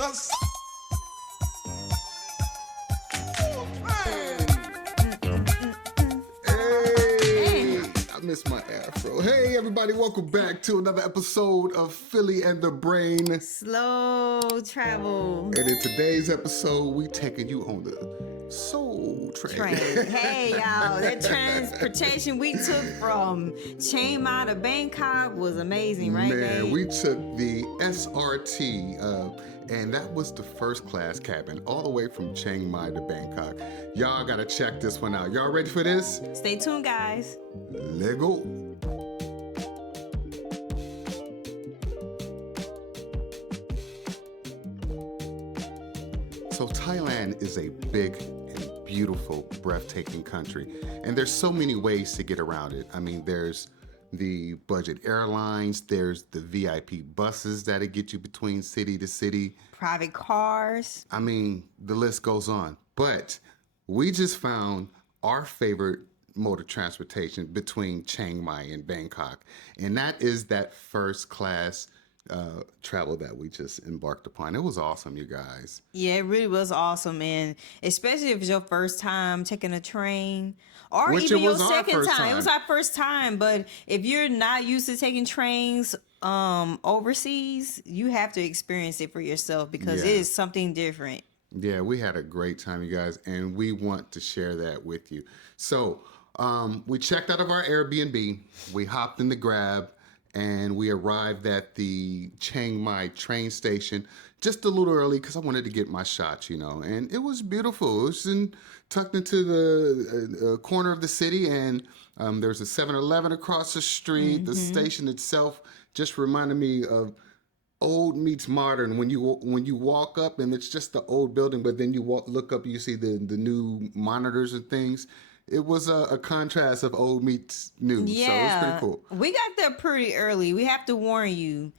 Jesus. I miss my afro. Hey, everybody, welcome back to another episode of Philly and the Brain. Slow travel. And in today's episode, we taking you on the soul train. Hey, y'all, that transportation we took from Chiang Mai to Bangkok was amazing, right, Man, babe? we took the SRT, and that was the first class cabin all the way from Chiang Mai to Bangkok. Y'all gotta check this one out. Y'all ready for this? Stay tuned, guys. Let go. So Thailand is a big and beautiful, breathtaking country. And there's so many ways to get around it. I mean, there's the budget airlines, there's the VIP buses that'll get you between city to city. Private cars. I mean, the list goes on. But we just found our favorite mode of transportation between Chiang Mai and Bangkok. And that is that first class travel that we just embarked upon. It was awesome, you guys. Yeah, it really was awesome. And especially if it's your first time taking a train or Which even it your was our second first time. It time. was our first time. But if you're not used to taking trains overseas, you have to experience it for yourself because Yeah. it is something different. Yeah, we had a great time, you guys, and we want to share that with you. So we checked out of our Airbnb, we hopped in the Grab, and we arrived at the Chiang Mai train station just a little early because I wanted to get my shots, you know. And it was beautiful. It was tucked into the corner of the city, and there's a 7-Eleven across the street. The station itself just reminded me of old meets modern. When you walk up and it's just the old building, but then you look up, you see the new monitors and things. It was a contrast of old meets new. Yeah, So it was pretty cool. We got there pretty early. We have to warn you.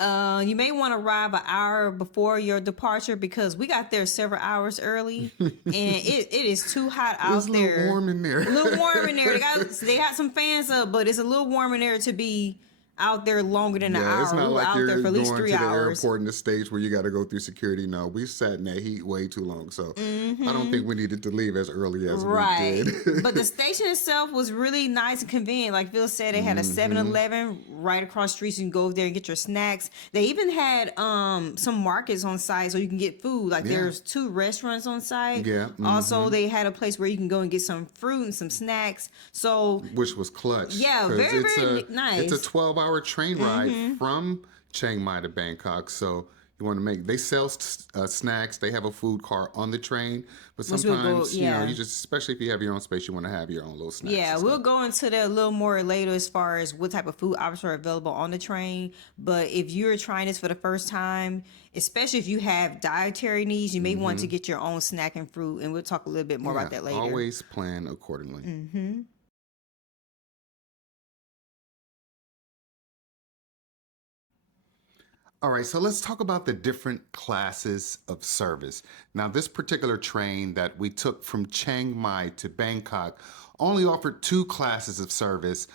You may want to arrive an hour before your departure because we got there several hours early, and it is too hot out It's a there. little warm in there. A little warm in there. They got some fans up, but it's a little warm in there to be out there longer than an hour. It's not We were like out you're there for at least going 3 to the hours. airport in the States where you got to go through security. No, we sat in that heat way too long. So I don't think we needed to leave as early as Right. we did. But the station itself was really nice and convenient. Like Phil said, they had a 7-Eleven right across the street, so you can go there and get your snacks. They even had some markets on site so you can get food. Like there's 2 restaurants on site. Yeah. Also, they had a place where you can go and get some fruit and some snacks. So Which was clutch. Yeah, 'cause very, it's very nice. It's a 12-hour train ride from Chiang Mai to Bangkok. So you want to they sell snacks. They have a food cart on the train. But Which we'll sometimes, go- you know, yeah. you just, especially if you have your own space, you want to have your own little snacks. yeah, and we'll stuff. go into that a little more later as far as what type of food options are available on the train. But if you're trying this for the first time, especially if you have dietary needs, you may want to get your own snack and fruit. And we'll talk a little bit more about that later. Always plan accordingly. All right, so let's talk about the different classes of service. Now, this particular train that we took from Chiang Mai to Bangkok only offered 2 classes of service,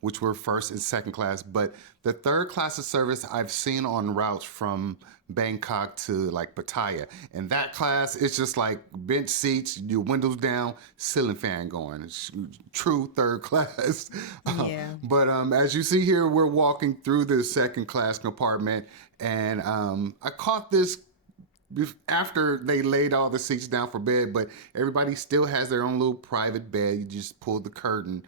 which were first and second class. But the third class of service I've seen on routes from Bangkok to like Pattaya. And that class, it's just like bench seats, your windows down, ceiling fan going. It's true third class. Yeah. But as you see here, we're walking through the second class compartment, and I caught this after they laid all the seats down for bed, but everybody still has their own little private bed. You just pull the curtain.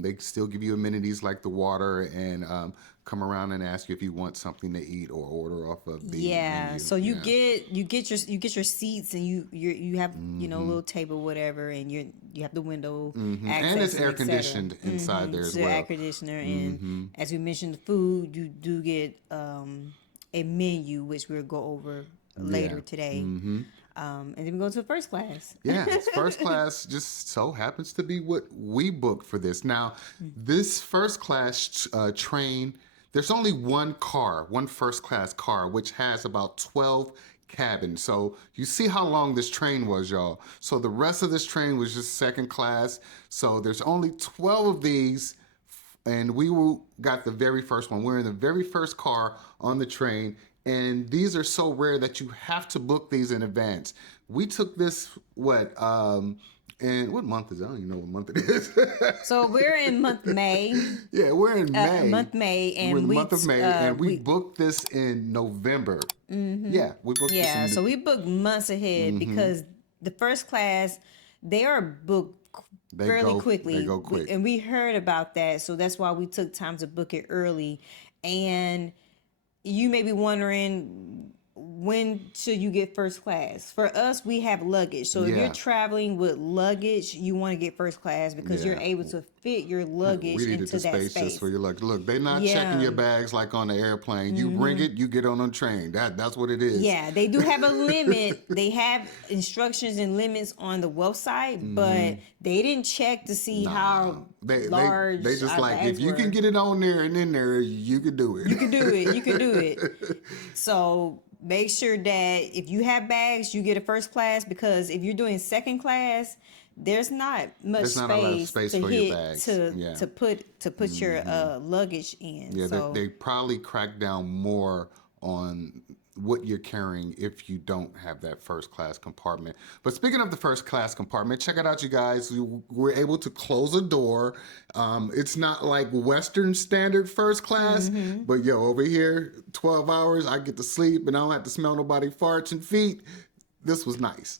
They still give you amenities like the water and come around and ask you if you want something to eat or order off of the menu. So you get your seats and you have a little table whatever, and you have the window access and it's air et cetera. conditioned inside there as So well. air conditioner, and as we mentioned, the food you do get a menu which we'll go over later today. And then we go to the first class. Yeah, first class just so happens to be what we booked for this. Now, this first class train, there's only one first class car, which has about 12 cabins. So you see how long this train was, y'all. So the rest of this train was just second class. So there's only 12 of these, and we got the very first one. We're in the very first car on the train. And these are so rare that you have to book these in advance. We took this, and what month is it? I don't even know what month it is. So we're in month May. Yeah, we're in May. Month May, We're in and the month of May, and we booked this in November. Yeah, we booked this yeah, in. so we booked months ahead because the first class, they are booked fairly quickly. They go quick. And we heard about that, so that's why we took time to book it early. And you may be wondering, when should you get first class? For us, we have luggage. So if Yeah. you're traveling with luggage, you want to get first class because you're Yeah. able to fit your luggage We needed into the that space space. just for your luggage. Look, they're not Yeah. checking your bags like on the airplane. You bring it, you get on a train. That's what it is. Yeah, they do have a limit. They have instructions and limits on the website, but they didn't check to see how large They just our like, bags if you were. can get it on there and in there, you can do it. You can do it. You can do it. So make sure that if you have bags, you get a first class, because if you're doing second class, there's not much There's not a lot of space space to for your hit bags. Yeah. to put your luggage in. Yeah, So they probably crack down more on what you're carrying if you don't have that first class compartment. But speaking of the first class compartment, check it out, you guys. We were able to close a door. It's not like Western standard first class, but yo, over here, 12 hours, I get to sleep and I don't have to smell nobody farts and feet. This was nice.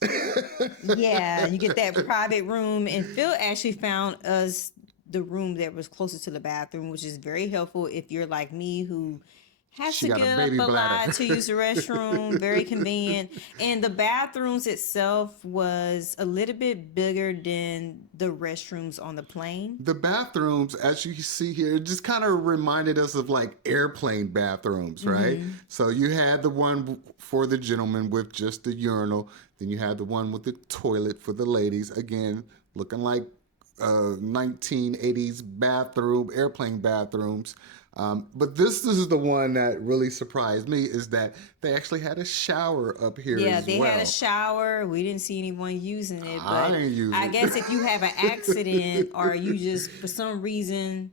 yeah, you get that private room, and Phil actually found us the room that was closest to the bathroom, which is very helpful if you're like me, who has She to got a get baby up a bladder. lot to use the restroom. Very convenient. And the bathrooms itself was a little bit bigger than the restrooms on the plane. The bathrooms, as you see here, just kind of reminded us of like airplane bathrooms, right? So you had the one for the gentleman with just the urinal. Then you had the one with the toilet for the ladies. Again, looking like 1980s airplane bathrooms. But this is the one that really surprised me, is that they actually had a shower up here as well. Yeah, they had a shower. We didn't see anyone using it, but I ain't use I it. guess if you have an accident or you just for some reason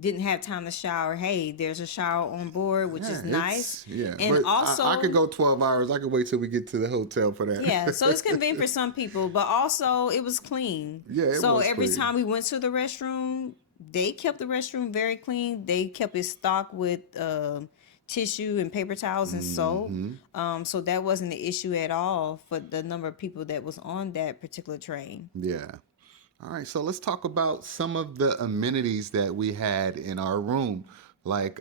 didn't have time to shower, hey, there's a shower on board, which is nice. Yeah, And but also I could go 12 hours. I could wait till we get to the hotel for that. yeah, so it's convenient for some people, but also it was clean. Yeah, it so was every clean. time we went to the restroom, they kept the restroom very clean. They kept it stocked with tissue and paper towels and soap. So that wasn't an issue at all for the number of people that was on that particular train. Yeah. All right, so let's talk about some of the amenities that we had in our room. Like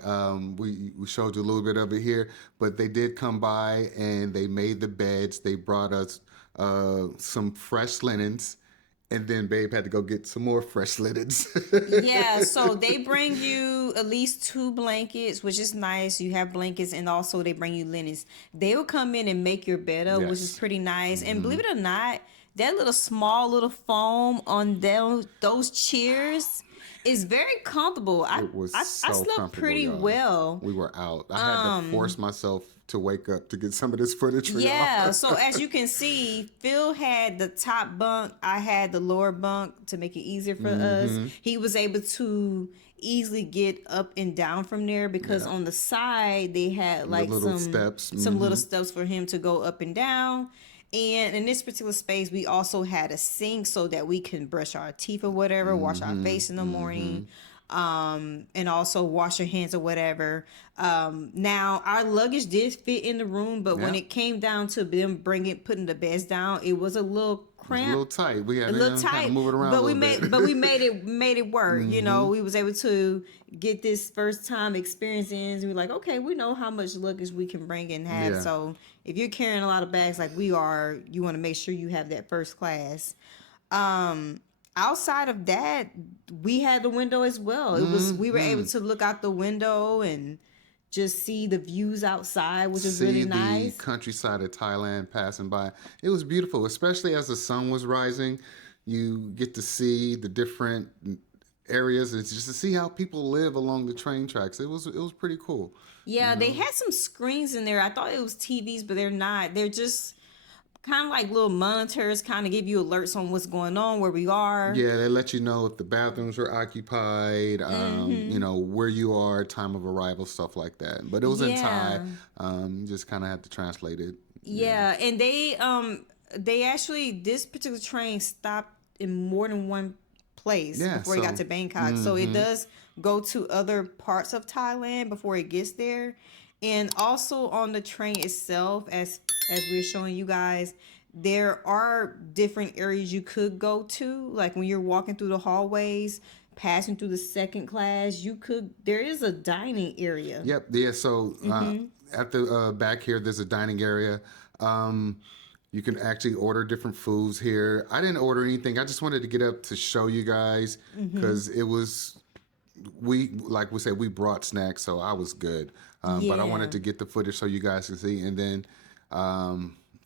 we showed you a little bit of it here, but they did come by and they made the beds. They brought us some fresh linens, and then Babe had to go get some more fresh linens. Yeah, so they bring you at least 2 blankets, which is nice. You have blankets, and also they bring you linens. They will come in and make your bed up, which is Yes. pretty nice. And believe it or not, that small little foam on those chairs is very comfortable. It was I so slept comfortable, pretty y'all. well. We were out. I had to force myself to wake up to get some of this footage for Yeah, y'all. so as you can see, Phil had the top bunk, I had the lower bunk to make it easier for us. He was able to easily get up and down from there because on the side they had like little some steps. some little steps for him to go up and down. And in this particular space, we also had a sink so that we can brush our teeth or whatever, wash our face in the morning, and also wash your hands or whatever. Now, our luggage did fit in the room, but when Yeah. it came down to them putting the beds down, it was a little It was cramped. a little tight. We had A little to kind tight, of move it around but a we little bit. made it work. You know, we was able to get this first time experience in. And we're like, okay, we know how much luggage we can bring and have. Yeah. So if you're carrying a lot of bags like we are, you want to make sure you have that first class. Outside of that, we had the window as well. We were able to look out the window and just see the views outside, which is really nice. The countryside of Thailand passing by. It was beautiful, especially as the sun was rising. You get to see the different areas and just to see how people live along the train tracks. It was pretty cool. Yeah, they had some screens in there. I thought it was TVs, but they're not. They're just kind of like little monitors, kind of give you alerts on what's going on, where we are. Yeah, they let you know if the bathrooms are occupied, you know, where you are, time of arrival, stuff like that. But it was in Thai. Yeah. You just kind of had to translate it. Yeah, and they actually, this particular train stopped in more than one place Yeah, before it got so to Bangkok. So it does go to other parts of Thailand before it gets there. And also on the train itself, as we're showing you guys, there are different areas you could go to. Like when you're walking through the hallways, passing through the second class, there is a dining area. Yep. Yeah. So at the back here, there's a dining area. You can actually order different foods here. I didn't order anything. I just wanted to get up to show you guys because it was like we said, we brought snacks, so I was good. But I wanted to get the footage so you guys can see. And then,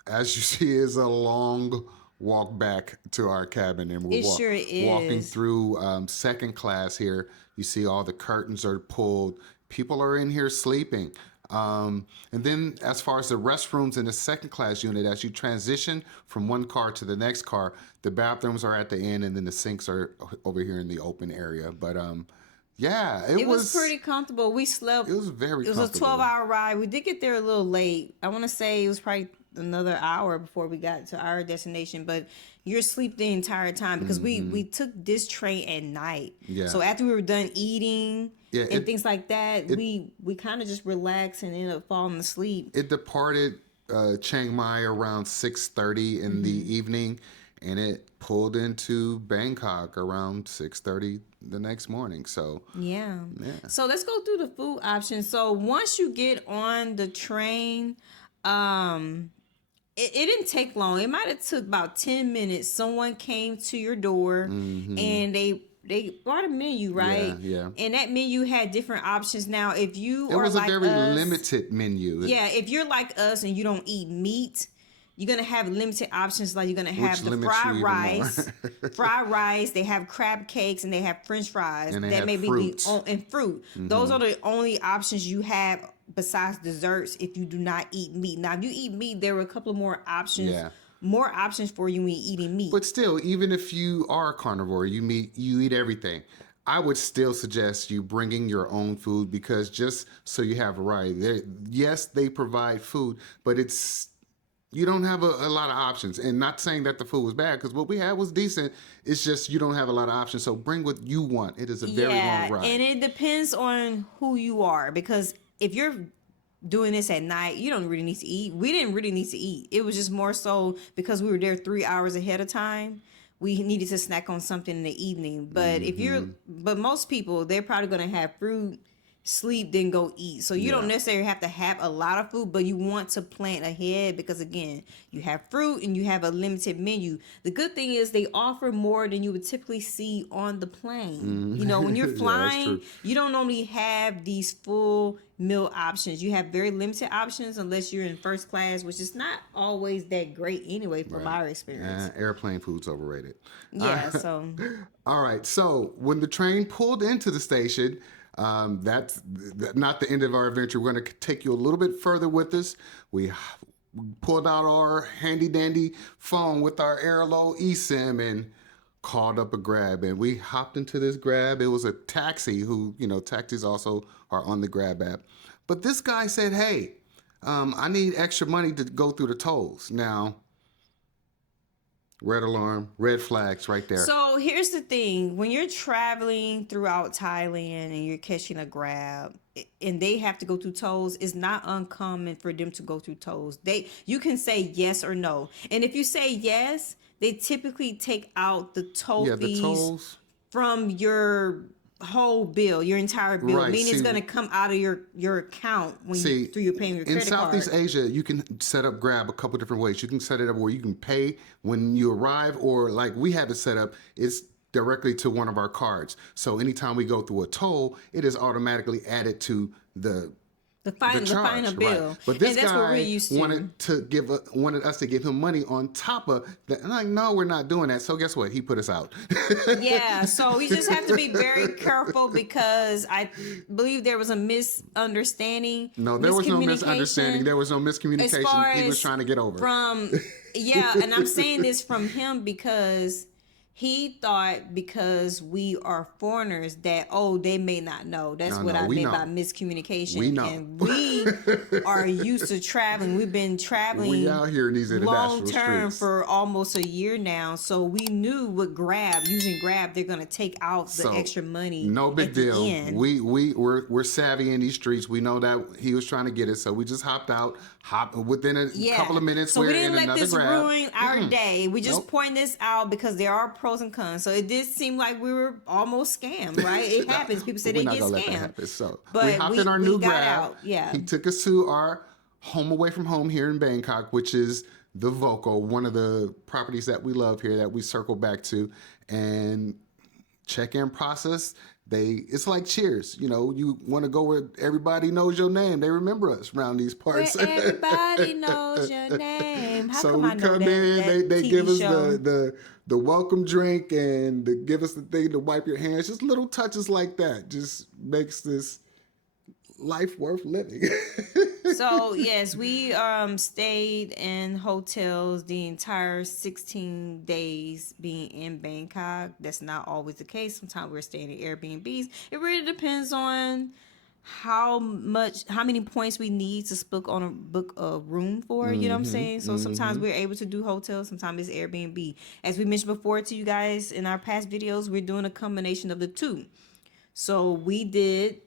as you see, is a long walk back to our cabin, and we're Sure walking is. through second class here. You see all the curtains are pulled. People are in here sleeping. And then as far as the restrooms in the second class unit, as you transition from one car to the next car, the bathrooms are at the end and then the sinks are over here in the open area. But yeah, It was pretty comfortable. We slept. It was very It was a comfortable. 12-hour ride. We did get there a little late. I want to say it was probably another hour before we got to our destination, but you're asleep the entire time because we took this train at night. Yeah. So after we were done eating and things like that, we kind of just relaxed and ended up falling asleep. It departed Chiang Mai around 6:30 in the evening, and it pulled into Bangkok around 6:30 the next morning. So Yeah. So let's go through the food options. So once you get on the train, it didn't take long. It might have took about 10 minutes. Someone came to your door and they brought a menu, right? Yeah. And that menu had different options. Now, if you it are was like a very us, limited menu. yeah, if you're like us and you don't eat meat, you're gonna have limited options. Like you're gonna have the limits you fried even rice, more. fried rice. They have crab cakes and they have French fries. And they that have may be fruit. and fruit. Those are the only options you have besides desserts if you do not eat meat. Now, if you eat meat, there were a couple of more options. Yeah. More options for you when you're eating meat. But still, even if you are a carnivore, you eat everything. I would still suggest you bringing your own food because just so you have variety. Yes, they provide food, but you don't have a lot of options. And not saying that the food was bad because what we had was decent. It's just you don't have a lot of options. So bring what you want. It is a very long ride. And it depends on who you are because if you're doing this at night, you don't really need to eat. We didn't really need to eat. It was just more so because we were there 3 hours ahead of time. We needed to snack on something in the evening. But but most people, they're probably going to have fruit, sleep, then go eat. So you don't necessarily have to have a lot of food, but you want to plan ahead because again, you have fruit and you have a limited menu. The good thing is they offer more than you would typically see on the plane. You know, when you're flying, you don't normally have these full meal options. You have very limited options unless you're in first class, which is not always that great anyway from our experience. Airplane food's overrated. Yeah, so All right. So when the train pulled into the station, that's not the end of our adventure. We're going to take you a little bit further with us. We pulled out our handy dandy phone with our Airlo eSIM and called up a Grab, and we hopped into this Grab. It was a taxi who, taxis also are on the Grab app. But this guy said, hey, I need extra money to go through the tolls. Now, red alarm, red flags right there. So here's the thing. When you're traveling throughout Thailand and you're catching a Grab and they have to go through tolls, it's not uncommon for them to go through tolls. You can say yes or no. And if you say yes, they typically take out the toll fees the tolls from your whole bill, your entire bill. Right, Meaning it's going to come out of your account when through your paying your in credit card. Southeast Asia, you can set up Grab a couple different ways. You can set it up where you can pay when you arrive, or like we have it set up, it's directly to one of our cards. So anytime we go through a toll, it is automatically added to the the final bill. Right. But this and that's what we're guy used to. wanted us to give him money on top of that. And I'm like, no, we're not doing that. So guess what? He put us out. Yeah, so we just have to be very careful because I believe there was a misunderstanding. No, there was no misunderstanding. There was no miscommunication. He was trying to get over. And I'm saying this from him because he thought because we are foreigners that, they may not know. That's what I meant by miscommunication. We know. And we are used to traveling. We've been traveling we out here in these international long-term streets for almost a year now. So we knew with using Grab, they're going to take out the extra money. No big deal. We're savvy in these streets. We know that he was trying to get it. So we just hopped within a couple of minutes. So we didn't let this ruin our day. We just point this out because there are pros and cons. So it did seem like we were almost scammed, right? It happens. People say they get scammed. So but we hopped in our new Grab. Out. Yeah. He took us to our home away from home here in Bangkok, which is the Voco, one of the properties that we love here that we circle back to. And check-in process, it's like Cheers. You want to go where everybody knows your name. They remember us around these parts. Where everybody knows your name. How so come we I know come that, in, they TV give us show? the welcome drink and they give us the thing to wipe your hands. Just little touches like that just makes this life worth living. So yes, we stayed in hotels the entire 16 days being in Bangkok. That's not always the case. Sometimes we're staying in Airbnbs. It really depends on how many points we need to book a room for. You know what I'm saying? So sometimes we're able to do hotels, sometimes it's Airbnb. As we mentioned before to you guys in our past videos, we're doing a combination of the two. So we did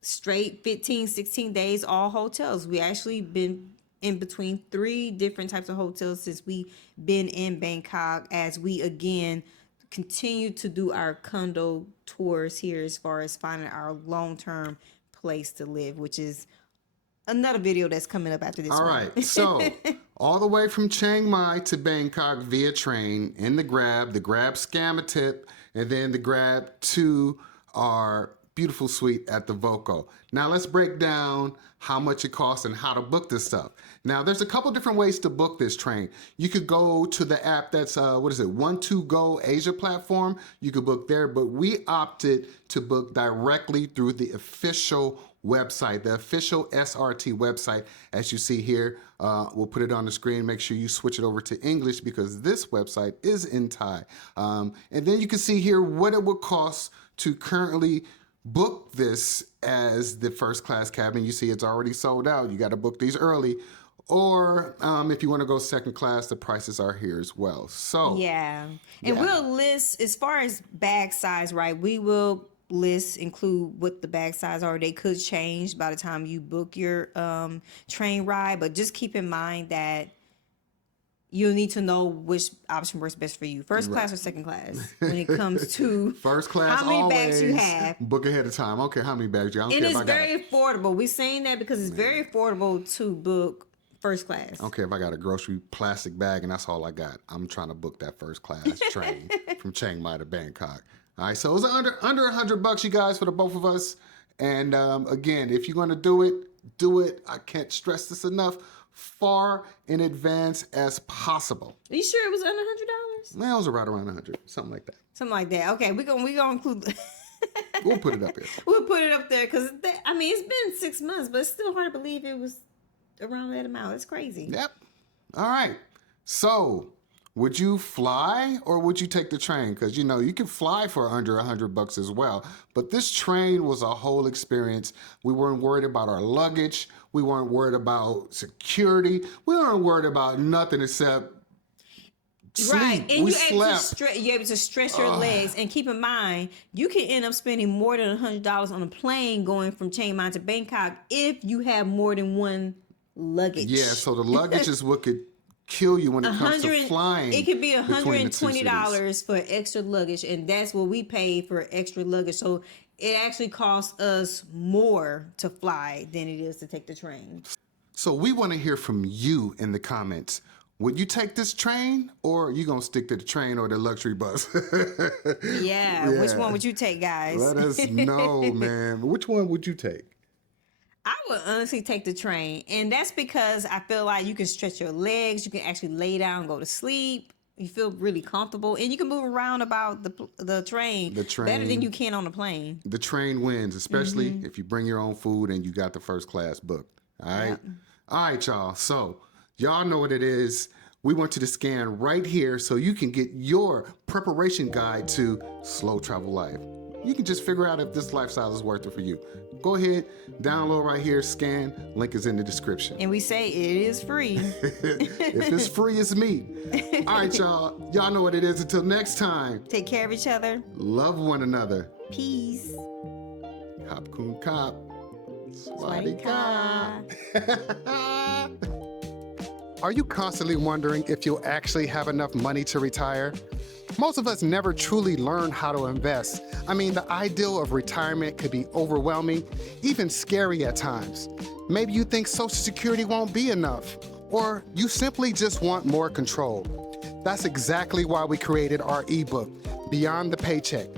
straight 15, 16 days, all hotels. We actually been in between 3 different types of hotels since we been in Bangkok, as we again continue to do our condo tours here as far as finding our long-term place to live, which is another video that's coming up after this all one. Right, so all the way from Chiang Mai to Bangkok via train in the Grab scam a tip, and then the Grab to our beautiful suite at the Voco. Now let's break down how much it costs and how to book this stuff. Now there's a couple different ways to book this train. You could go to the app that's, One2Go Asia platform. You could book there, but we opted to book directly through the official website, the official SRT website. As you see here, we'll put it on the screen. Make sure you switch it over to English because this website is in Thai. And then you can see here what it would cost to currently book this as the first class cabin. You see it's already sold out. You got to book these early. Or if you want to go second class, the prices are here as well. So we'll list as far as bag size, right? We will include what the bag size are. They could change by the time you book your train ride, but just keep in mind that you'll need to know which option works best for you. First class or second class when it comes to first class. How many bags you have. Book ahead of time. Okay, how many bags you have? And it's very affordable. We're saying that because it's very affordable to book first class. Okay, if I got a grocery plastic bag and that's all I got, I'm trying to book that first class train from Chiang Mai to Bangkok. All right, so it was under $100, you guys, for the both of us. And again, if you're going to do it. I can't stress this enough. Far in advance as possible. Are you sure it was under $100? No, it was right around 100, something like that. Something like that. Okay, we gonna include. We'll put it up here. We'll put it up there because it's been 6 months, but it's still hard to believe it was around that amount. It's crazy. Yep. All right. So, would you fly or would you take the train? Because you can fly for under $100 as well. But this train was a whole experience. We weren't worried about our luggage. We weren't worried about security. We weren't worried about nothing except sleep. Right, and we slept. You're able to stretch your legs. And keep in mind, you can end up spending more than $100 on a plane going from Chiang Mai to Bangkok if you have more than one luggage. Yeah, so the luggage is what could kill you when it comes to flying. It could be $120 for extra luggage, and that's what we paid for extra luggage. So it actually costs us more to fly than it is to take the train. So we want to hear from you in the comments. Would you take this train, or are you going to stick to the train or the luxury bus? Yeah, which one would you take, guys? Let us know, man. Which one would you take? I would honestly take the train. And that's because I feel like you can stretch your legs. You can actually lay down and go to sleep. You feel really comfortable. And you can move around about the train. The train. Better than you can on a plane. The train wins, especially if you bring your own food and you got the first class booked. All right? Yep. All right, y'all. So y'all know what it is. We want you to scan right here so you can get your preparation guide to Slow Travel Life. You can just figure out if this lifestyle is worth it for you. Go ahead, download right here, scan. Link is in the description. And we say it is free. If it's free, it's me. All right, y'all. Y'all know what it is. Until next time. Take care of each other. Love one another. Peace. Hop Coon Cop. Swadika. Are you constantly wondering if you'll actually have enough money to retire? Most of us never truly learn how to invest. I mean, the ideal of retirement could be overwhelming, even scary at times. Maybe you think Social Security won't be enough, or you simply just want more control. That's exactly why we created our ebook, Beyond the Paycheck.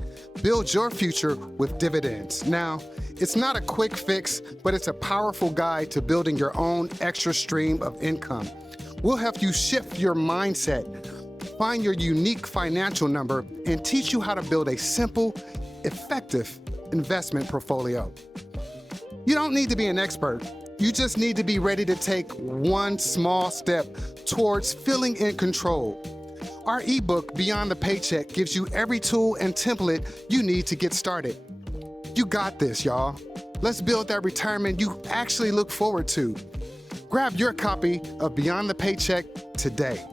Build your future with dividends. Now, it's not a quick fix, but it's a powerful guide to building your own extra stream of income. We'll help you shift your mindset, find your unique financial number, and teach you how to build a simple, effective investment portfolio. You don't need to be an expert. You just need to be ready to take one small step towards feeling in control. Our ebook, Beyond the Paycheck, gives you every tool and template you need to get started. You got this, y'all. Let's build that retirement you actually look forward to. Grab your copy of Beyond the Paycheck today.